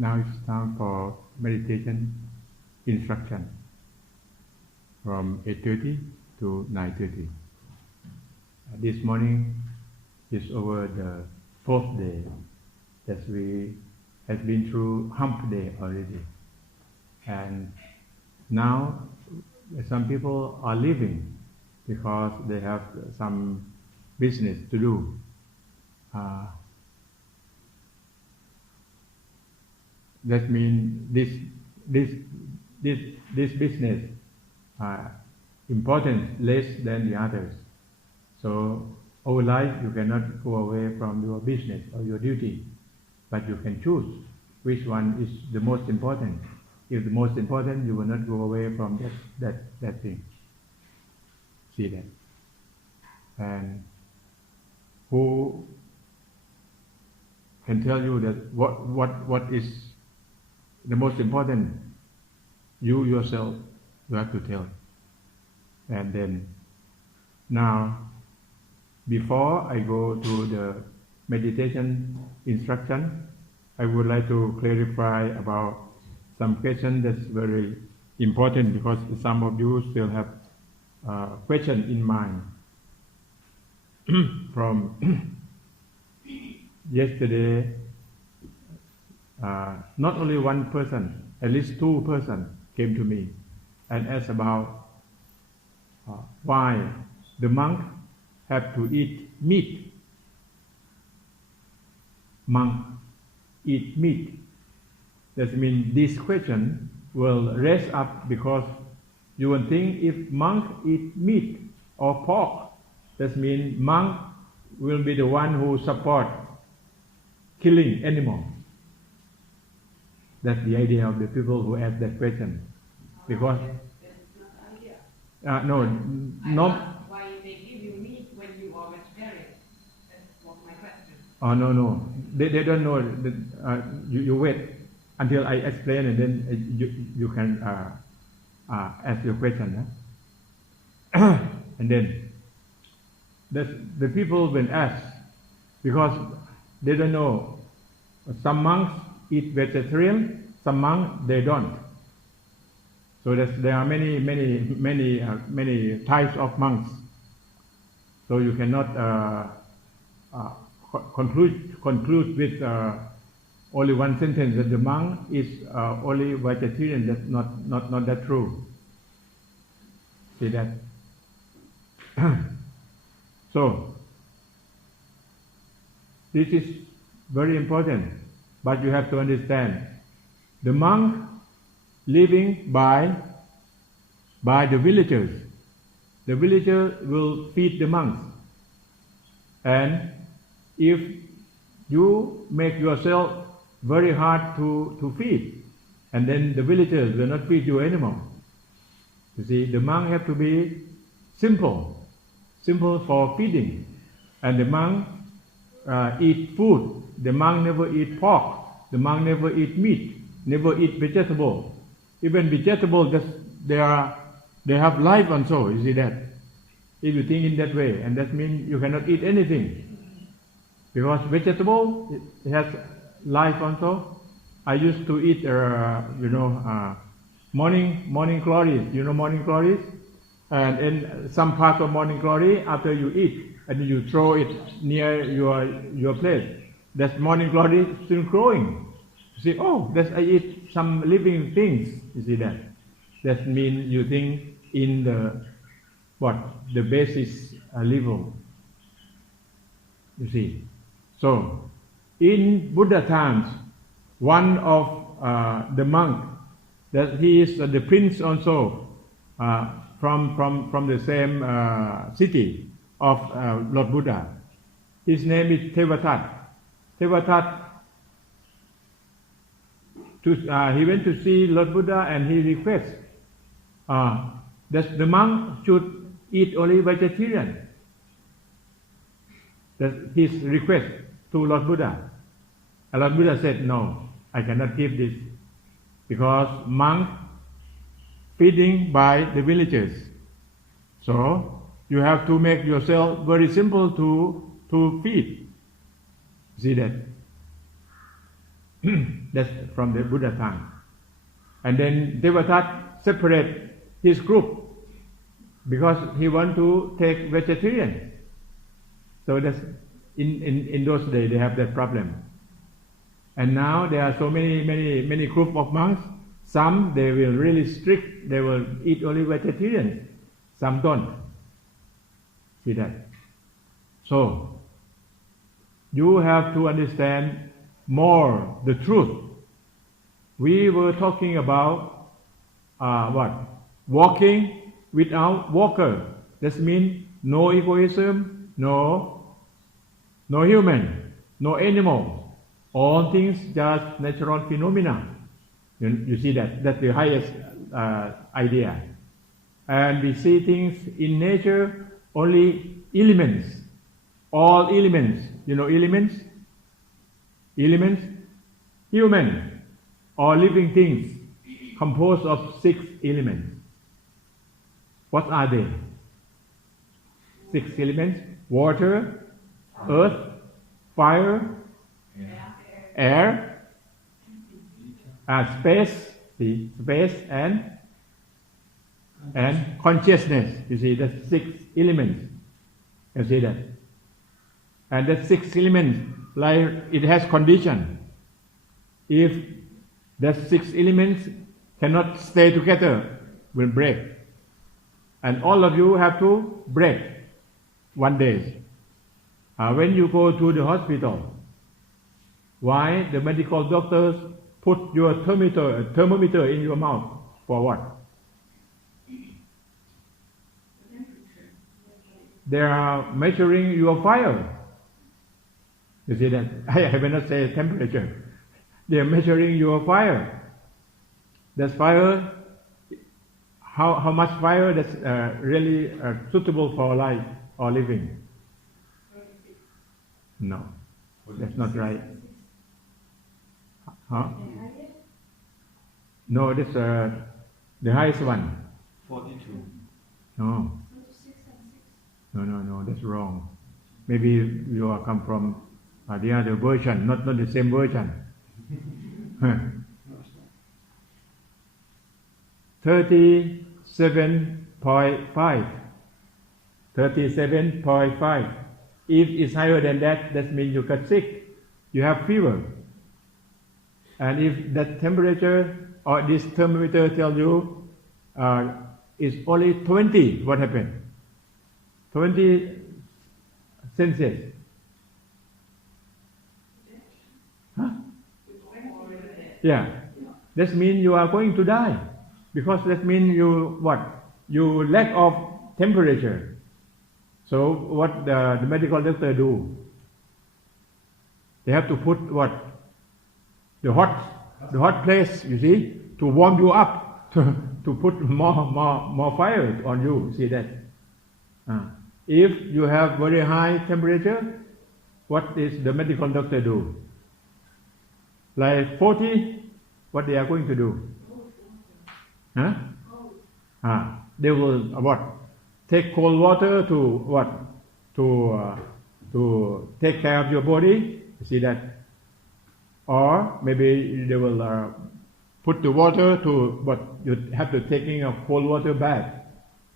Now it's time for meditation instruction from 8:30 to 9:30. This morning is over the 4th day that we have been through hump day already. And now some people are leaving because they have some business to do. That means this business important less than the others. So all life you cannot go away from your business or your duty, but you can choose which one is the most important. If the most important, you will not go away from that thing. See that? And who can tell you that what is the most important? You yourself, you have to tell. And then, now, before I go to the meditation instruction, I would like to clarify about some question that's very important, because some of you still have question in mind from yesterday. Not only one person, at least 2 persons came to me and asked about why the monk have to eat meat. Monk eat meat. That means this question will raise up, because you will think if monk eat meat or pork, that means monk will be the one who support killing animals. That's the idea of the people who ask that question. Because no. Why they give you meat when you are vegetarian? That was my question. Oh no. They don't know. You wait until I explain, and then you can ask your question. And then the people will ask, because they don't know. Some monks eat vegetarian, some monks they don't. So there are many types of monks. So you cannot conclude with only one sentence that the monk is only vegetarian. That's not that true. See that? So this is very important, but you have to understand the monk living by the villagers. The villagers will feed the monks, and if you make yourself very hard to feed, and then the villagers will not feed you anymore. You see, the monk have to be simple for feeding, and the monk eat food. The monk never eat pork. The monk never eat meat. Never eat vegetable. Even vegetable, they have life also. You see that? If you think in that way, and that means you cannot eat anything, because vegetable it has life also. I used to eat, morning glories. You know morning glories, and in some parts of morning glory, after you eat and you throw it near your place, that morning glory still growing. You see, oh, I eat some living things. You see that? That means you think in the basis level. You see. So, in Buddha times, one of the monk, that he is the prince also from the same city of Lord Buddha. His name is Tevatat. Tevatat, he went to see Lord Buddha and he requests that the monk should eat only vegetarian. That's his request to Lord Buddha. And Lord Buddha said, no, I cannot give this because monk feeding by the villagers. So you have to make yourself very simple to feed. See that? That's from the Buddha time. And then Devatat separate his group because he want to take vegetarian. So that's in those days they have that problem. And now there are so many group of monks. Some they will really strict, they will eat only vegetarian. Some don't. See that? So you have to understand more the truth. We were talking about what? Walking without walker. That means no egoism, no human, no animal. All things just natural phenomena. You see that? That's the highest idea. And we see things in nature only elements. All elements. You know elements? Elements? Human or living things composed of 6 elements. What are they? 6 elements: water, earth, fire, air, space, space and consciousness. You see, that's 6 elements. You see that? And that 6 elements, like it has condition. If that 6 elements cannot stay together, will break. And all of you have to break one day. When you go to the hospital, why the medical doctors put your thermometer in your mouth? For what? They are measuring your fire. You see that? I will not say temperature. They are measuring your fire. That's fire. How much fire that's really suitable for life or living? No, that's not right. Huh? No, that's the highest one. 42. No. No, that's wrong. Maybe you are come from the other version, not the same version. 37.5. 37.5. If it's higher than that, that means you got sick. You have fever. And if that temperature or this thermometer tells you it's only 20, what happened? 20 Celsius. Huh? Yeah. That means you are going to die. Because that means you what? You lack of temperature. So what the medical doctor do? They have to put what? The hot place, you see, to warm you up, to put more fire on you. See that? If you have very high temperature, what is the medical doctor do? Like 40, what they are going to do? They will what? Take cold water to what? To take care of your body. You see that? Or maybe they will put the water to, but you have to taking a cold water bath,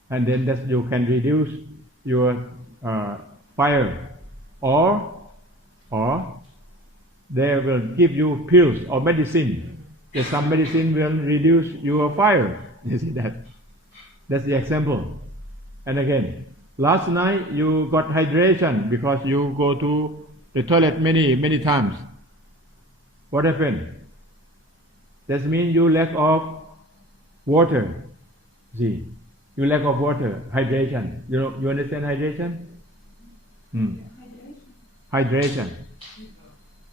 and then that you can reduce your fire. Or they will give you pills or medicine. There's some medicine will reduce your fire. You see that? That's the example. And again, last night you got hydration because you go to the toilet many times. What happened? That means you lack of water. See, you lack of water, hydration. You understand hydration? hydration.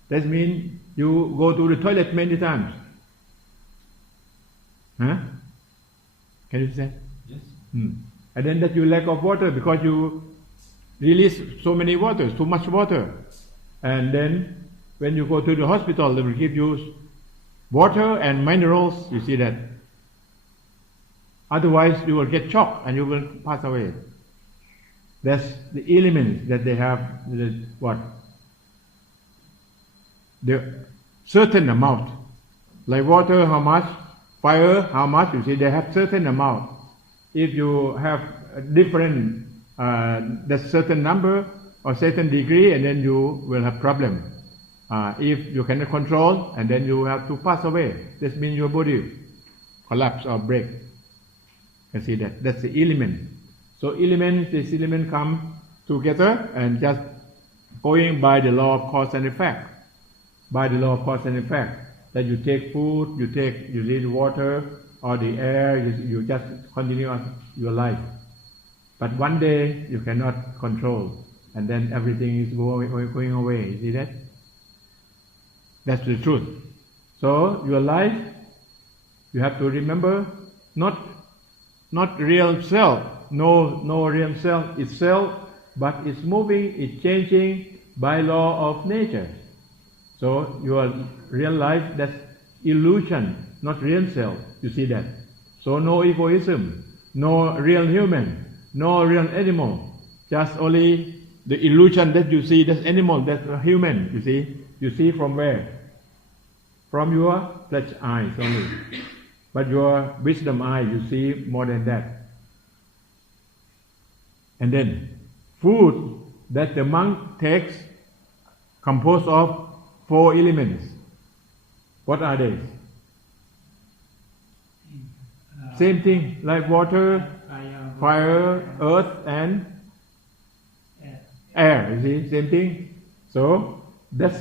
That means you go to the toilet many times. Huh? Can you say? Yes. And then that you lack of water because you release so many waters, too much water. And then when you go to the hospital, they will give you water and minerals, you see that. Otherwise you will get shocked and you will pass away. That's the elements that they have, the certain amount. Like water, how much? Fire, how much? You see, they have certain amount. If you have a different, that certain number or certain degree, and then you will have problem. If you cannot control, and then you have to pass away. This means your body collapse or break. You see that? That's the element. So this element come together and just going by the law of cause and effect. By the law of cause and effect. That you take food, you need water or the air, you just continue your life. But one day you cannot control, and then everything is going away. You see that? That's the truth. So your life, you have to remember, not real self, no real self itself, but it's moving, it's changing by law of nature. So your real life, that's illusion, not real self. You see that? So no egoism, no real human, no real animal. Just only the illusion that you see, that's animal, that's human. You see? You see from where? From your flesh eyes only. But your wisdom eye, you see more than that. And then food that the monk takes composed of 4 elements. What are they? Same thing, like water, fire, earth, and air. You see, same thing. So that's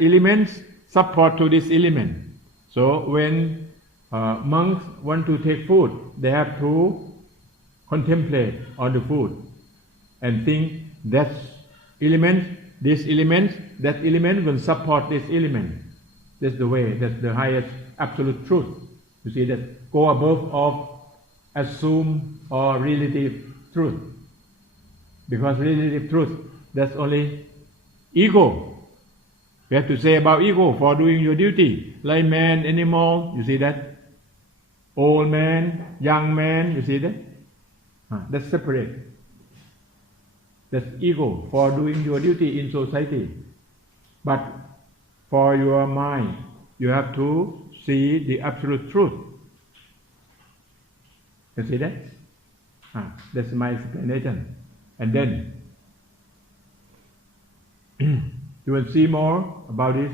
elements support to this element. So when monks want to take food, they have to contemplate on the food and think that element, this element, that element will support this element. That's the way, that's the highest absolute truth. You see, that go above of assume or relative truth. Because relative truth, that's only ego. We have to say about ego for doing your duty. Like man, animal, you see that? Old man, young man, you see that? That's separate. That's ego for doing your duty in society. But for your mind, you have to see the absolute truth. You see that? That's my explanation. And then you will see more about this.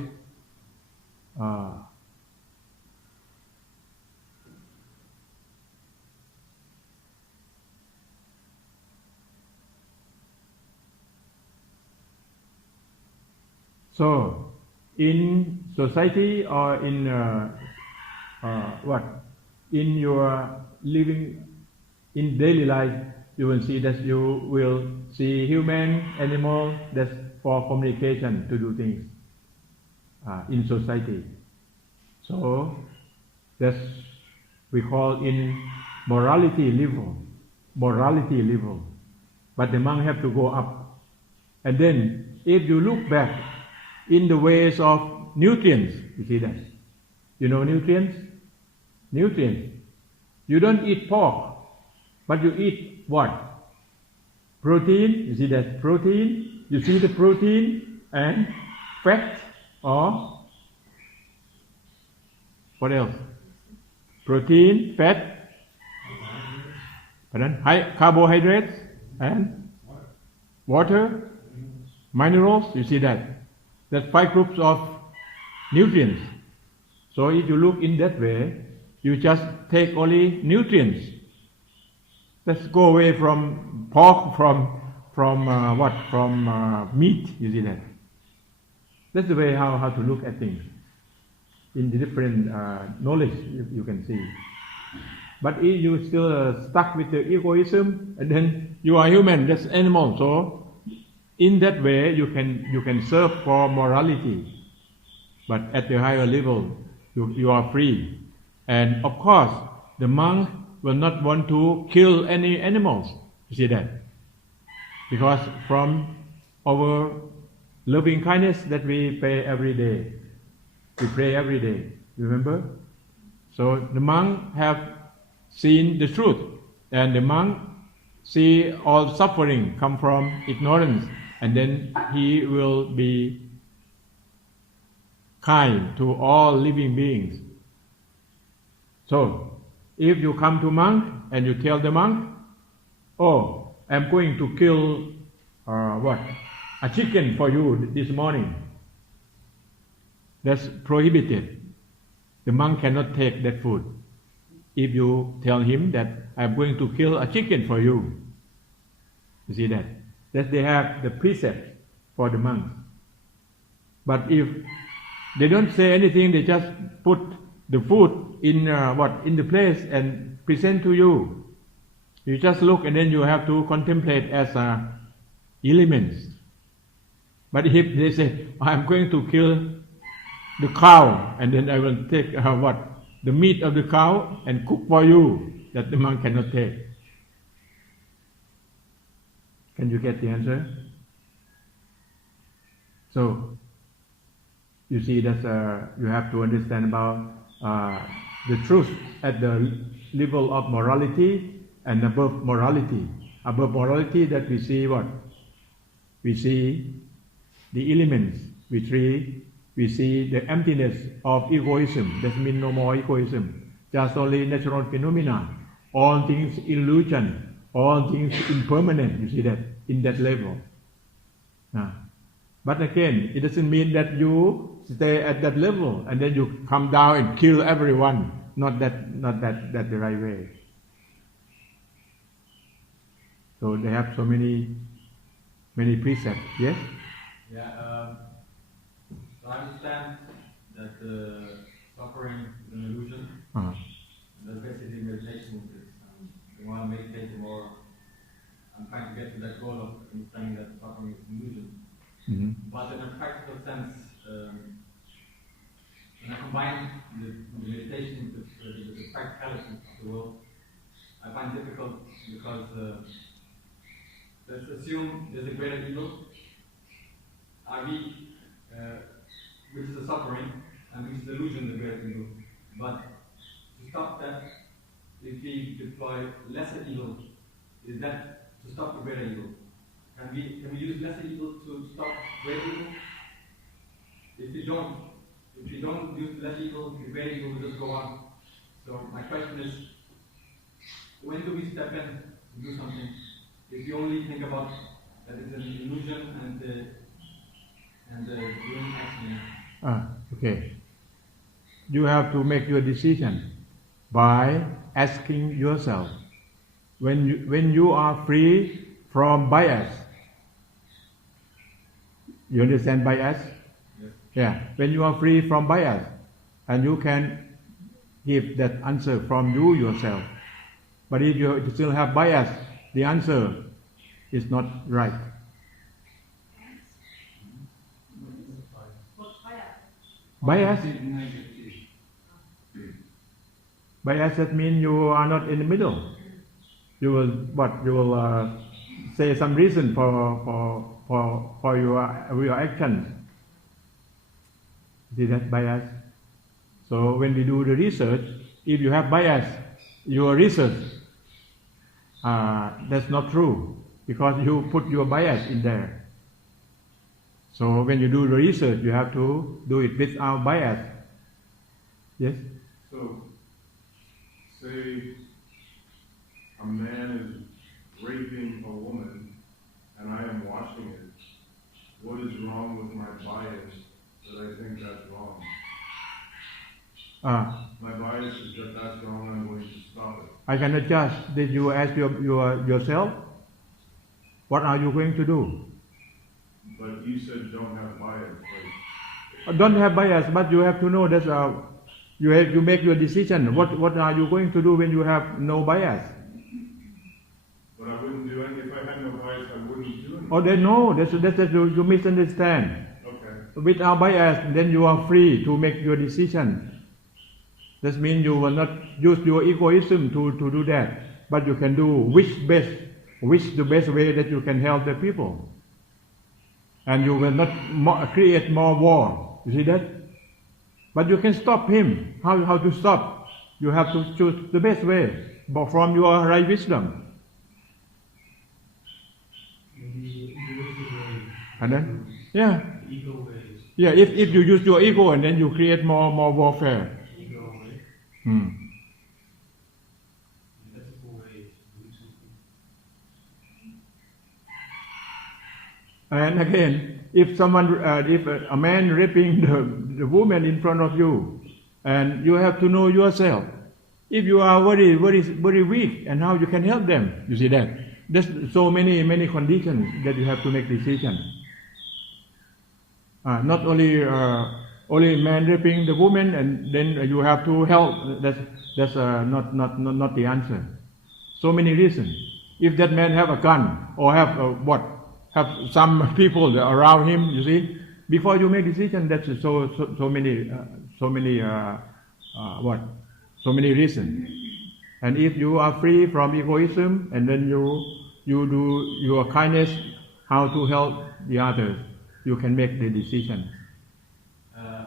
So, in society or in in your living in daily life, you will see that you will see human, animal, that's for communication to do things in society. So that's we call in morality level. But the monk have to go up. And then if you look back in the ways of nutrients, you see that. You know nutrients? Nutrients. You don't eat pork, but you eat what? Protein. You see that protein. You see the protein and fat or what else? Protein, fat, carbohydrates and water, minerals. You see that. That's 5 groups of nutrients. So if you look in that way, you just take only nutrients. Let's go away from pork, from meat. You see that. That's the way how to look at things. In the different knowledge you can see. But if you still stuck with the egoism, and then you are human, that's animal. So in that way you can serve for morality, but at the higher level you are free. And of course the monk will not want to kill any animals. You see that? Because from our loving kindness that we pay every day, we pray every day, remember? So the monk have seen the truth, and the monk see all suffering come from ignorance, and then he will be kind to all living beings. So if you come to monk and you tell the monk, oh, I'm going to kill a chicken for you this morning, that's prohibited. The monk cannot take that food. If you tell him that I'm going to kill a chicken for you, you see that? That they have the precept for the monks. But if they don't say anything, they just put the food in the place and present to you. You just look and then you have to contemplate as elements. But if they say, I'm going to kill the cow, and then I will take the meat of the cow and cook for you, that the monk cannot take. Can you get the answer? So you see that you have to understand about the truth at the level of morality and above morality. Above morality, that we see what? We see the elements. We see the emptiness of egoism. That means no more egoism. Just only natural phenomena. All things illusion. All things impermanent. You see that in that level. But again, it doesn't mean that you stay at that level and then you come down and kill everyone. Not that the right way. So they have so many precepts. Yes? Yeah. So I understand that suffering is an illusion. That's basically meditation. The more I meditate, the more I'm trying to get to that goal of understanding that suffering is an illusion. Mm-hmm. But in a practical sense, when I combine the meditation with the practicality of the world, I find it difficult because let's assume there's a greater evil, which is the suffering, and which is the illusion, the greater evil. But to stop that, if we deploy lesser evil, is that to stop the greater evil? Can we use lesser evil to stop greater evil? If we don't use less evil, the greater evil will just go on. So my question is, when do we step in to do something? If you only think about that it's an illusion and doing action. Okay. You have to make your decision by asking yourself, when you are free from bias. You understand bias? Yes. Yeah. When you are free from bias, and you can give that answer from you yourself. But if you still have bias, the answer is not right. Bias? Bias, that means you are not in the middle. You will say some reason for your actions. See that bias? So when we do the research, if you have bias, your research, that's not true, because you put your bias in there. So when you do the research, you have to do it without bias. Yes? So, say a man is raping a woman and I am watching it. What is wrong with my bias that I think that's wrong? My bias is that that's wrong, I'm going to stop it. I cannot judge. Did you ask yourself? What are you going to do? But you said don't have bias. Like, Don't have bias, but you have to know that you make your decision. What are you going to do when you have no bias? But I wouldn't do anything. If I had no bias, I wouldn't do anything. Oh, then no, that's you misunderstand. Okay. Without bias, then you are free to make your decision. That means you will not use your egoism to do that, but you can do which the best way that you can help the people. And you will not create more war. You see that? But you can stop him. How to stop? You have to choose the best way, but from your right wisdom. And then, yeah. Ego ways. Yeah, if you use your ego and then you create more warfare. Ego way. Ethical ways. And again, if a man raping the woman in front of you, and you have to know yourself, if you are very, very, very weak, and how you can help them, you see that? There's so many conditions that you have to make decisions. Not only man raping the woman, and then you have to help. That's not the answer. So many reasons. If that man have a gun or have some people around him, you see, before you make decision, that's so many reasons. And if you are free from egoism, and then you do your kindness, how to help the others, you can make the decision.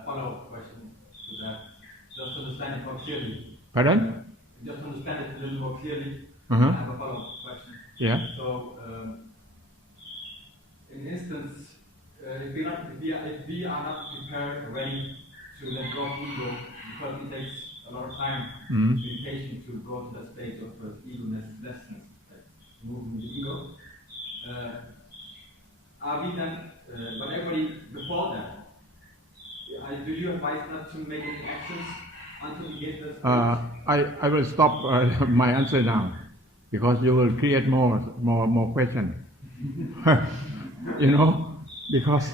Follow-up question to that. Just understand it more clearly. Pardon? Just understand it a little more clearly. Uh-huh. I have a follow-up question. Yeah. So, in instance, if we are not prepared, ready to let go of ego, because it takes a lot of time, to be patient to go to that state of ego-lessness, moving the ego. Are we then, but everybody before that, do you advise not to make any actions until we get this? I will stop my answer now, because you will create more questions. You know, because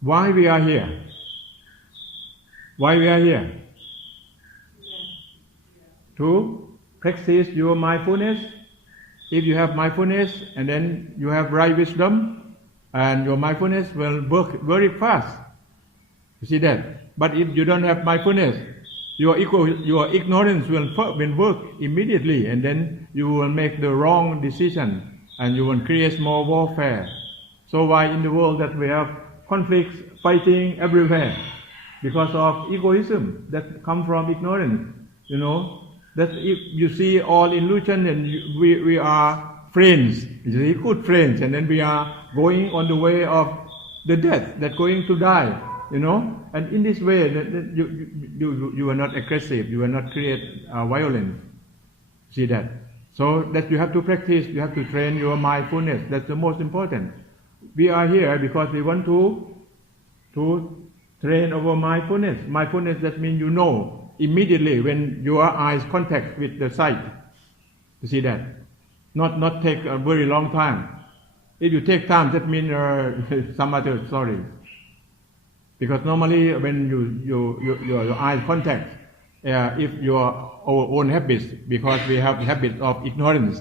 why we are here? Why we are here? To practice your mindfulness. If you have mindfulness and then you have right wisdom, and your mindfulness will work very fast. You see that? But if you don't have mindfulness, your ignorance will work immediately, and then you will make the wrong decision, and you will create more warfare. So why in the world that we have conflicts, fighting everywhere? Because of egoism that come from ignorance. You know, that if you see all illusion, and we are friends, you see, good friends, and then we are going on the way of the death, that going to die, you know, and in this way you are not aggressive, you will not create violence. See that? So that you have to practice, you have to train your mindfulness. That's the most important. We are here because we want to train our mindfulness. Mindfulness, that means you know immediately when your eyes contact with the sight. You see that? Not take a very long time. If you take time, that means some other story. Because normally when your eyes contact, if your own habits, because we have habits of ignorance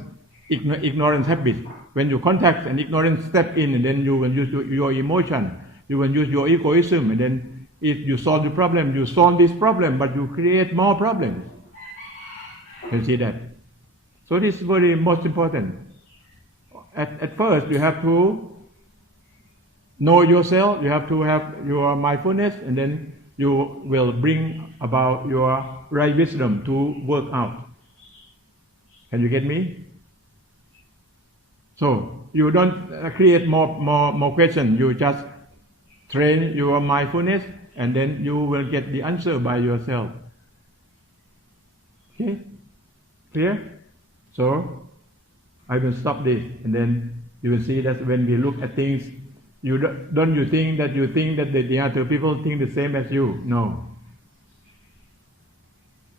habit. When you contact and ignorance step in, and then you will use your emotion, you will use your egoism, and then if you solve the problem, you solve this problem, but you create more problems. You see that? So this is very most important. At first, you have to know yourself, you have to have your mindfulness, and then you will bring about your right wisdom to work out. Can you get me? So you don't create more questions, you just train your mindfulness, and then you will get the answer by yourself. Okay? Clear? So I will stop this, and then you will see that when we look at things, you think that the other people think the same as you. No.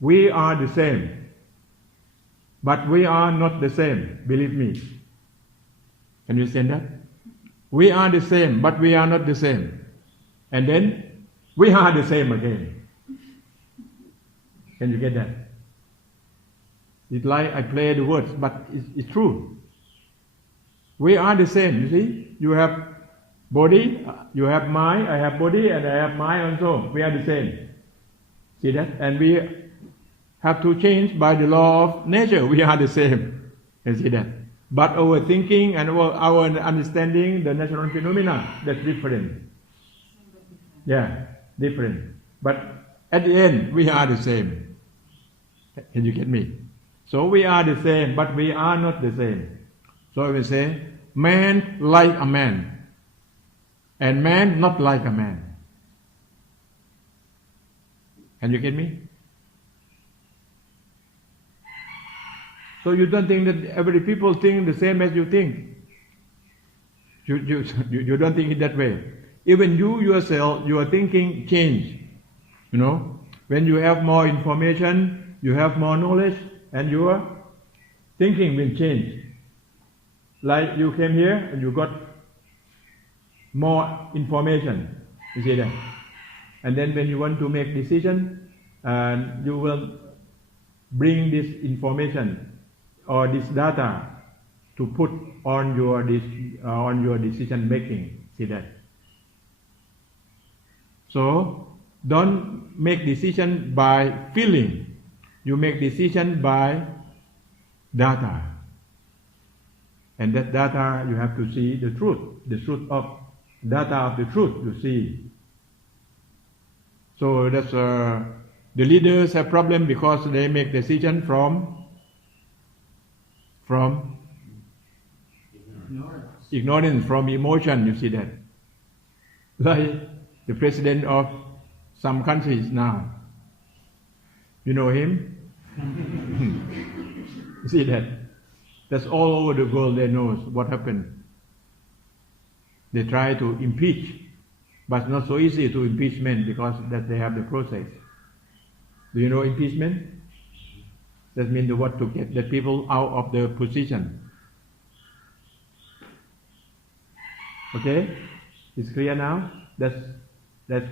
We are the same, but we are not the same. Believe me. Can you say that? We are the same, but we are not the same. And then we are the same again. Can you get that? It's like I play the words, but it's true. We are the same, you see. You have body, you have mind, I have body, and I have mind also. We are the same. See that? And we have to change by the law of nature. We are the same. You see that? But our thinking and our understanding the natural phenomena, that's different. Yeah, different. But at the end, we are the same. Can you get me? So we are the same, but we are not the same. So I will say, man like a man, and man not like a man. Can you get me? So you don't think that every people think the same as you think. You don't think it that way. Even you yourself, your thinking change. You know, when you have more information, you have more knowledge, and your thinking will change. Like you came here and you got more information. You see that? And then when you want to make decision, and you will bring this information or this data to put on your decision making. See that? So don't make decision by feeling. You make decision by data. And that data you have to see the truth of data of the truth you see. So that's the leaders have problem because they make decision from ignorance, from emotion, you see that. Like the president of some countries now. You know him? You see that? That's all over the world they know what happened. They try to impeach, but it's not so easy to impeachment because that they have the process. Do you know impeachment? That means what to get the people out of the position. Okay? It's clear now? That's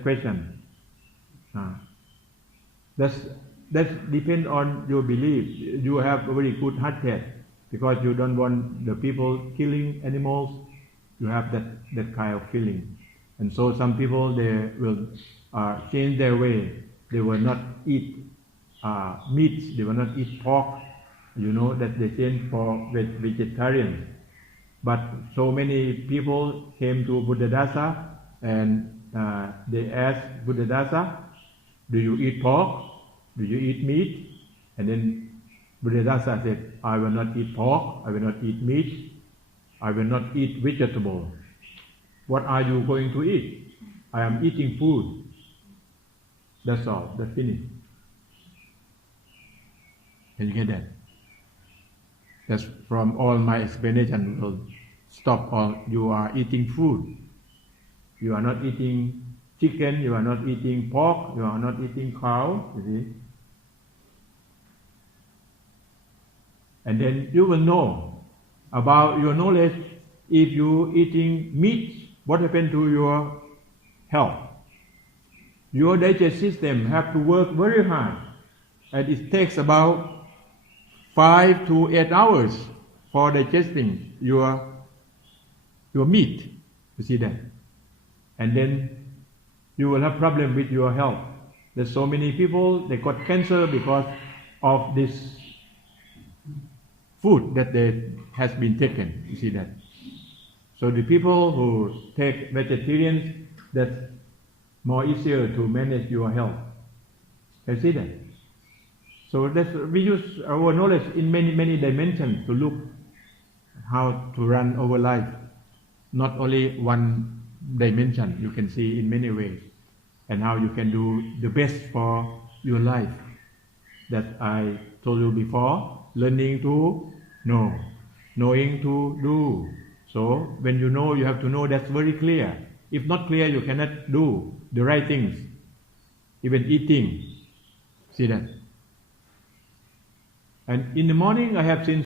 question. That depends on your belief. You have a very good heart because you don't want the people killing animals. You have that kind of feeling. And so some people, they will change their way. They will not eat meat, they will not eat pork, you know, that they change for vegetarian. But so many people came to Buddhadasa and they asked Buddhadasa, do you eat pork? Do you eat meat? And then Buddhadasa said, I will not eat pork, I will not eat meat, I will not eat vegetable. What are you going to eat? I am eating food. That's all, that's finished. Can you get that? That's from all my explanation will stop all. You are eating food. You are not eating chicken, you are not eating pork, you are not eating cow, you see. And then you will know about your knowledge. If you eating meat, what happened to your health? Your digestive system have to work very hard, and it takes about 5 to 8 hours for digesting your meat. You see that? And then you will have problem with your health. There's so many people, they got cancer because of this food that has been taken. You see that? So the people who take vegetarians, that's more easier to manage your health. You see that? So we use our knowledge in many dimensions to look how to run our life. Not only one dimension, you can see in many ways, and how you can do the best for your life. That I told you before, learning to know, knowing to do. So when you know, you have to know that's very clear. If not clear, you cannot do the right things, even eating. See that? And in the morning, I have seen